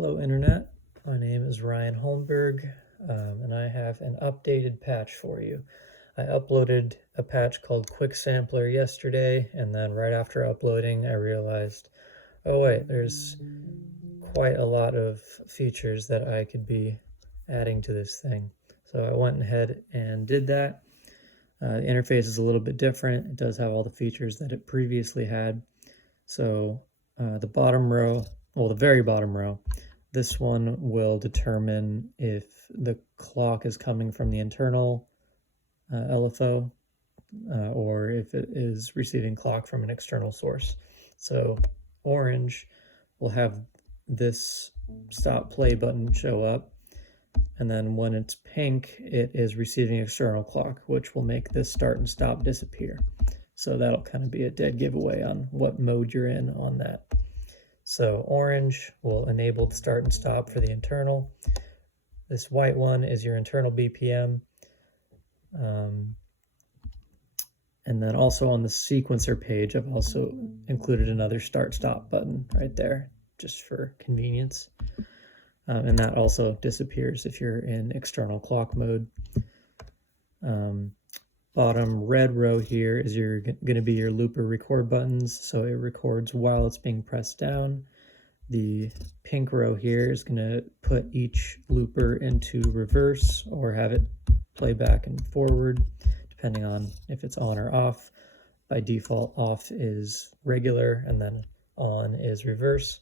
Hello Internet, my name is Ryan Holmberg, and I have an updated patch for you. I uploaded a patch called Quick Sampler yesterday, and then right after uploading I realized, oh wait, there's quite a lot of features that I could be adding to this thing. So I went ahead and did that. The interface is a little bit different. It does have all the features that it previously had. So the bottom row, well, the very bottom row, this one will determine if the clock is coming from the internal LFO or if it is receiving clock from an external source. So orange will have this stop play button show up, and then when it's pink, it is receiving external clock, which will make this start and stop disappear. So that'll kind of be a dead giveaway on what mode you're in on that. So orange will enable the start and stop for the internal. This white one is your internal BPM. And then also on the sequencer page, I've also included another start-stop button right there, just for convenience. And that also disappears if you're in external clock mode. Bottom red row here is going to be your looper record buttons, so it records while it's being pressed down. The pink row here is going to put each looper into reverse or have it play back and forward, depending on if it's on or off. By default, off is regular and then on is reverse.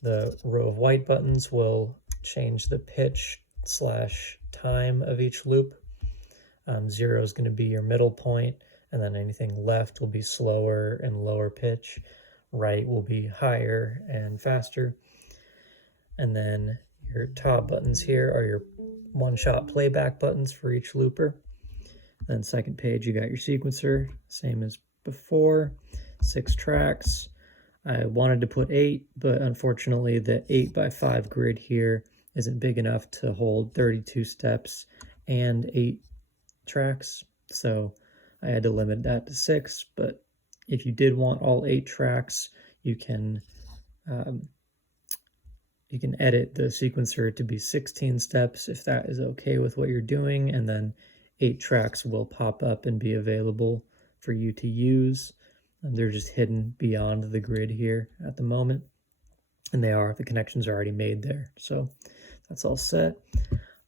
The row of white buttons will change the pitch / time of each loop. 0 is going to be your middle point, and then anything left will be slower and lower pitch. Right will be higher and faster. And then your top buttons here are your one-shot playback buttons for each looper. Then second page, you got your sequencer, same as before, 6 tracks. I wanted to put 8, but unfortunately the 8x5 grid here isn't big enough to hold 32 steps and 8 tracks, so I had to limit that to 6. But if you did want all 8 tracks, you can edit the sequencer to be 16 steps if that is okay with what you're doing, and then 8 tracks will pop up and be available for you to use. And they're just hidden beyond the grid here at the moment, and the connections are already made there, so that's all set.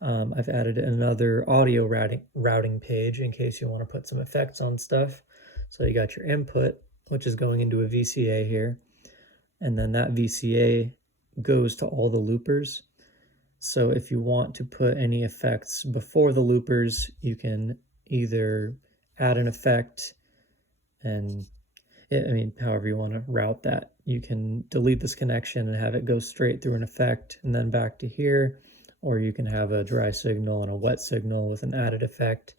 I've added another audio routing page in case you want to put some effects on stuff. So you got your input, which is going into a VCA here, and then that VCA goes to all the loopers. So if you want to put any effects before the loopers, you can either add an effect, and however you want to route that. You can delete this connection and have it go straight through an effect and then back to here, or you can have a dry signal and a wet signal with an added effect.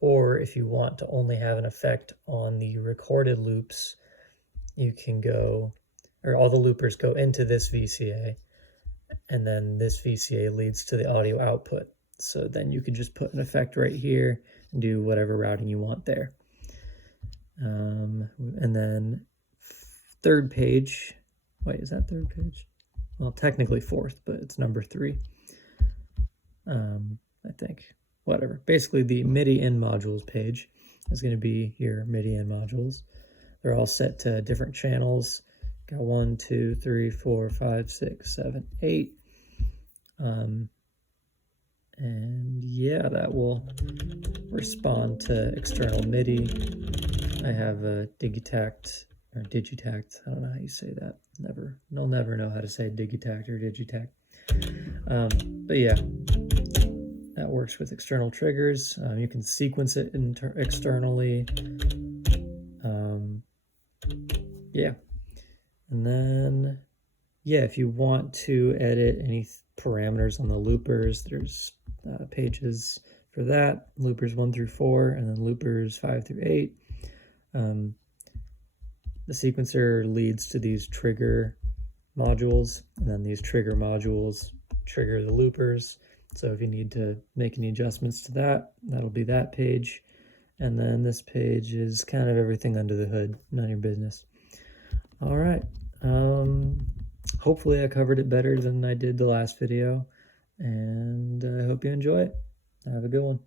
Or if you want to only have an effect on the recorded loops, you can go, or all the loopers go into this VCA, and then this VCA leads to the audio output. So then you could just put an effect right here and do whatever routing you want there. And then third page, wait, is that third page? Well, technically fourth, but it's number 3. I think, whatever. Basically, the MIDI in modules page is going to be your MIDI in modules. They're all set to different channels. Got 1, 2, 3, 4, 5, 6, 7, 8. And yeah, that will respond to external MIDI. I have a Digitact, or Digitact, I don't know how you say that. I'll never know how to say Digitact or Digitact. But yeah, that works with external triggers. You can sequence it externally. Yeah. And then, yeah, if you want to edit any parameters on the loopers, there's pages for that. Loopers 1 through 4, and then loopers 5 through 8. The sequencer leads to these trigger modules, and then these trigger modules trigger the loopers. So if you need to make any adjustments to that, that'll be that page. And then this page is kind of everything under the hood, none of your business. All right. hopefully I covered it better than I did the last video, and I hope you enjoy it. Have a good one.